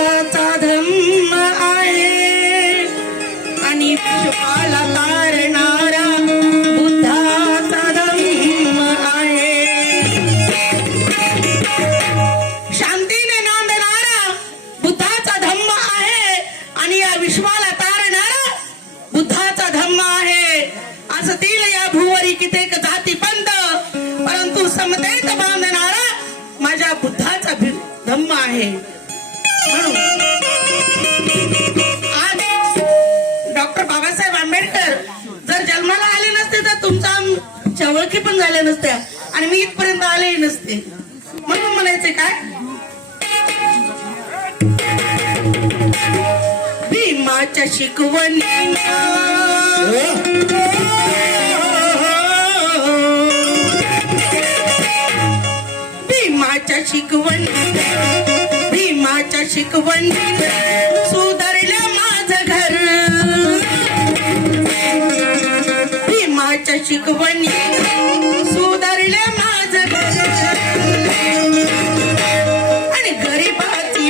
बुद्धाचा धम्म आहे आणि विश्वाला तारणारा बुद्धाचा धम्म आहे. शांतीने नांदणारा बुद्धाचा धम्म आहे आणि या विश्वाला तारणारा बुद्धाचा धम्म आहे. असतील या भुवरी कित्येक जाती पंथ, परंतु समतेत बांधणारा माझ्या बुद्धाचा धम्म आहे. म्हणून आज डॉक्टर बाबासाहेब आंबेडकर जर जन्माला आले नसते तर तुमच्या ओळखी पण झाल्या नसत्या आणि मी इथपर्यंत आलेही नसते. म्हणून म्हणायचे काय, भीमाच्या शिकवणीला भीमाच्या शिकवणी सुधारलं माझं घर. भीमाच्या शिकवणी सुधारलं माझं घर आणि गरीबाची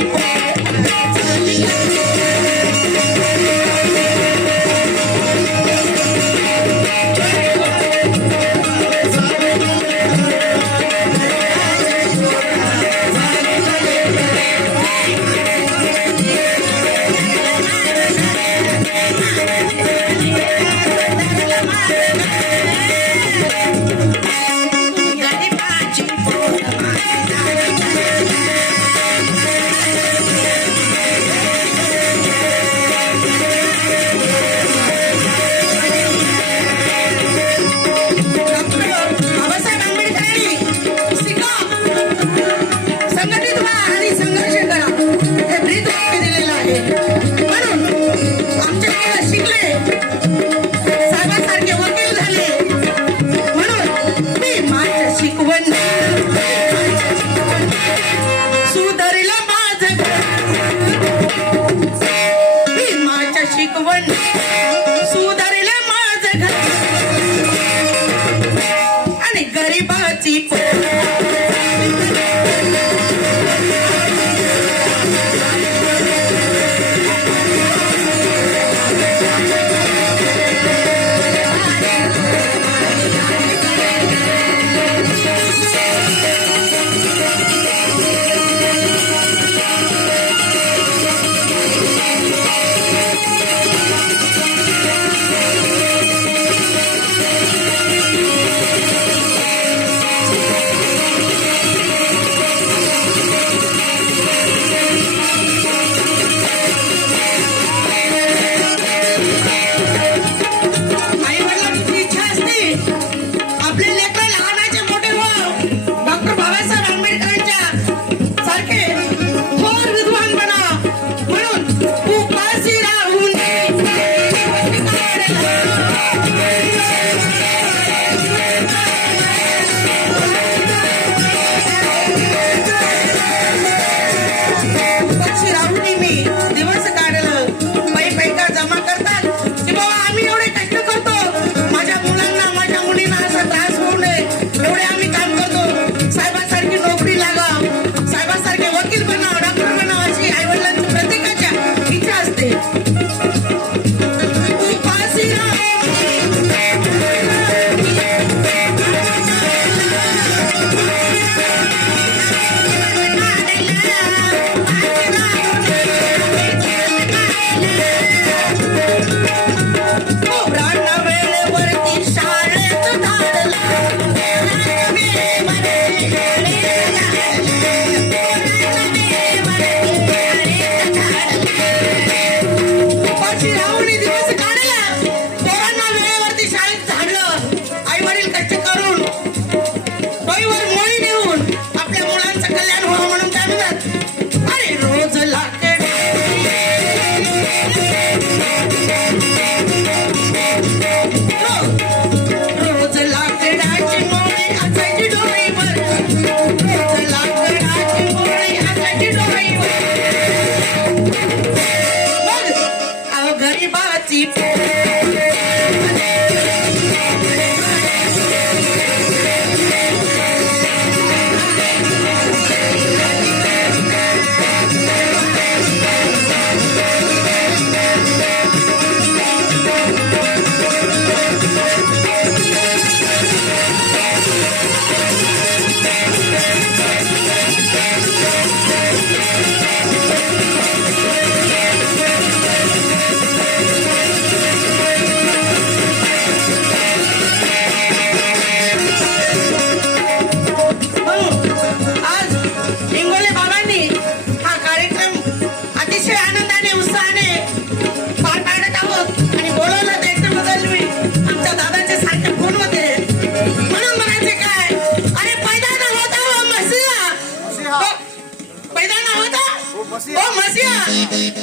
वो मसिया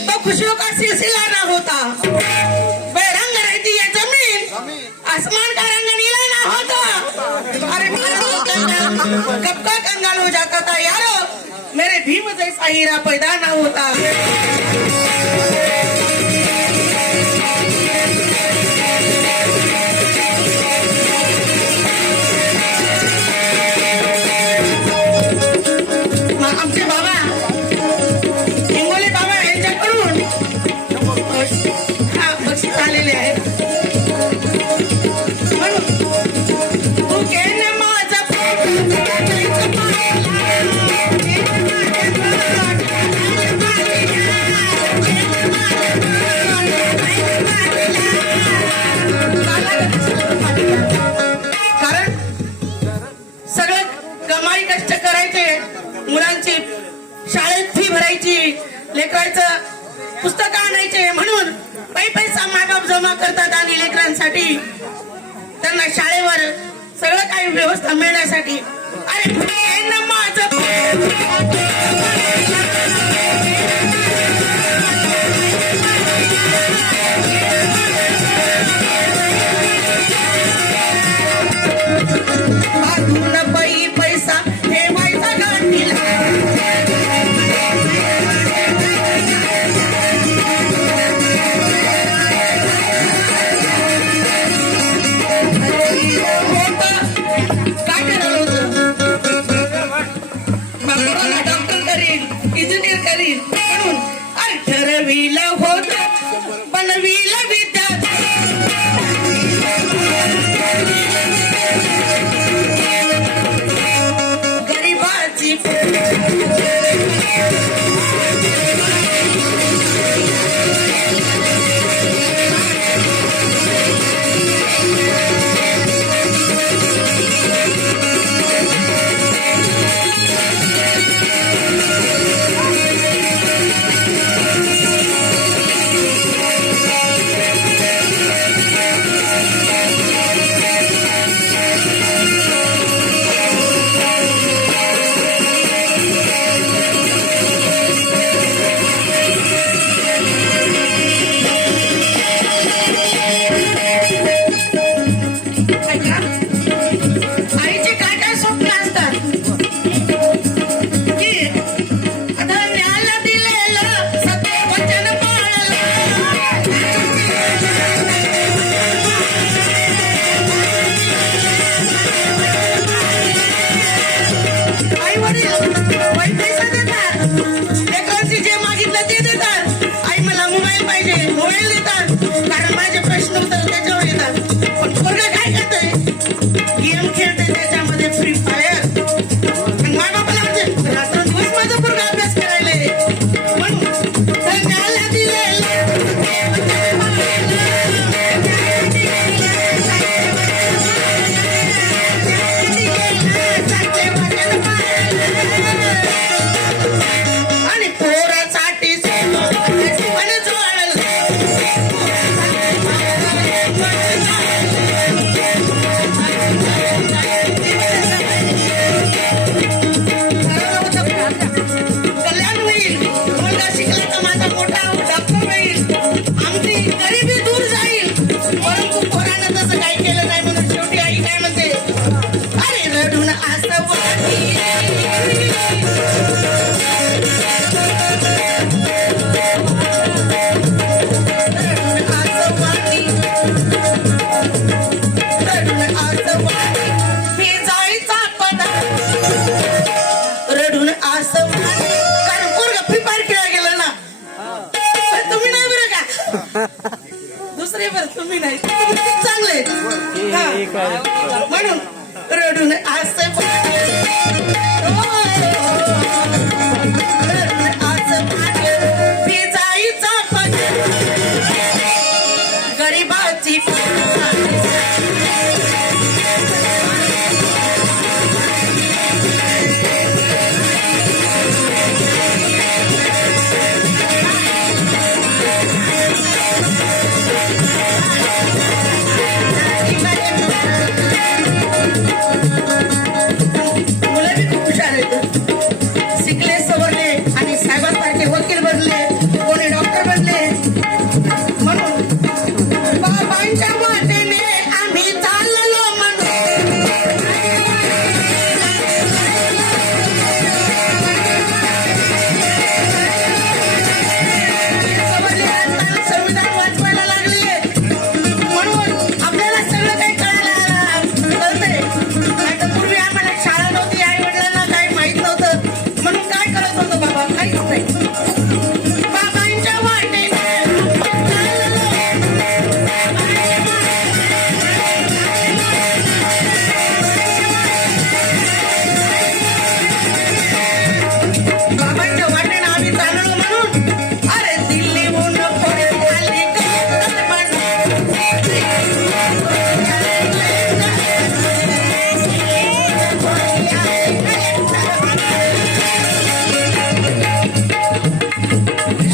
तो खुशियों का सिलसिला ना होता, बेरंग रहती ये जमीन, आसमान का रंग नीला ना होता। अरे मेरा तो कंगाल कब का कंगाल हो जाता था यारो, मेरे भीम जैसा हीरा पैदा ना होता। आमचे बाबा हिंगोली बाबा यांच्याकडून बक्षीस आलेले आहे. म्हणून तू केन माझा कारण सगळं कमाई कष्ट करायचे, मुलांची शाळेत फी भरायची, लेकरांचं पुस्तक आणायचे, म्हणून पैसा मायबाप जमा करतात आणि लेकरांसाठी त्यांना शाळेवर सगळं काही व्यवस्था मिळण्यासाठी. अरे माझं पैसा ठेवायचा गाठीला, डॉक्टर करीन, इंजिनियर करीन, म्हणून ठरविलं होत बनविलं विद्यार्थी. गरीबाची आईचे काय काय स्वप्न असतात की आता न्यायला दिलेलं सत्य वचन पाळलं. आई वडील पैसा देतात, लेकरांची जे मागितलं ते देतात. आई मला मोबाईल पाहिजे, मोबाईल देतात, कारण माझे प्रश्न उत्तर त्याच्यावर येतात. पण पोरगं काय करतंय, गेम खेळते त्याच्यामध्ये फ्री फायर, आणि माय बापाला म्हणजे रात्रंदिवस माझा पोरगा अभ्यास करायला. म्हणून न्यायला दिलेलं आणि पोरासाठी कल्याण होईल, मुलगा शिकला तर माझा मोठा डॉक्टर होईल, आमची गरिबी दूर जाईल. परंतु पोरानं तसं काही केलं नाही, म्हणून शेवटी आई काय म्हणते, अरे रडून असं वाटी, हे जायचा पदार्थ रडून असं वाटी. कारण पोरगा फ्री फायर खेळायला गेलं ना. पण तुम्ही नाही बरं का, दुसरे बरं तुम्ही नाही, तुम्ही खूप चांगले. म्हणून रडून असं वाटी, रडून असं वाटी, हे जायचा पदार्थ गरीबाची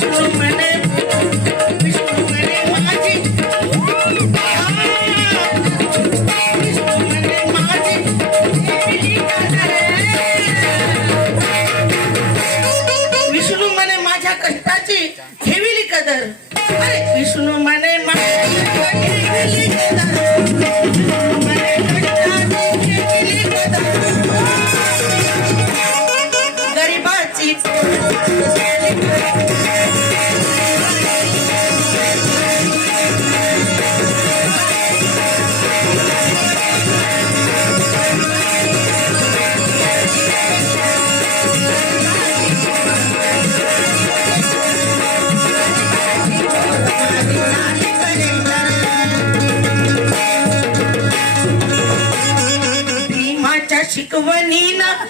विष्णू म्हणे माझी विष्णू म्हणे माझी विष्णू म्हणे माझ्या कष्टाची ठेविली कदर अरे विष्णू म्हणे माझ्या ठेविली कदर विष्णू म्हणे कष्टाची ठेविली कदर गरीबाची भीमाच्या शिकवणीनं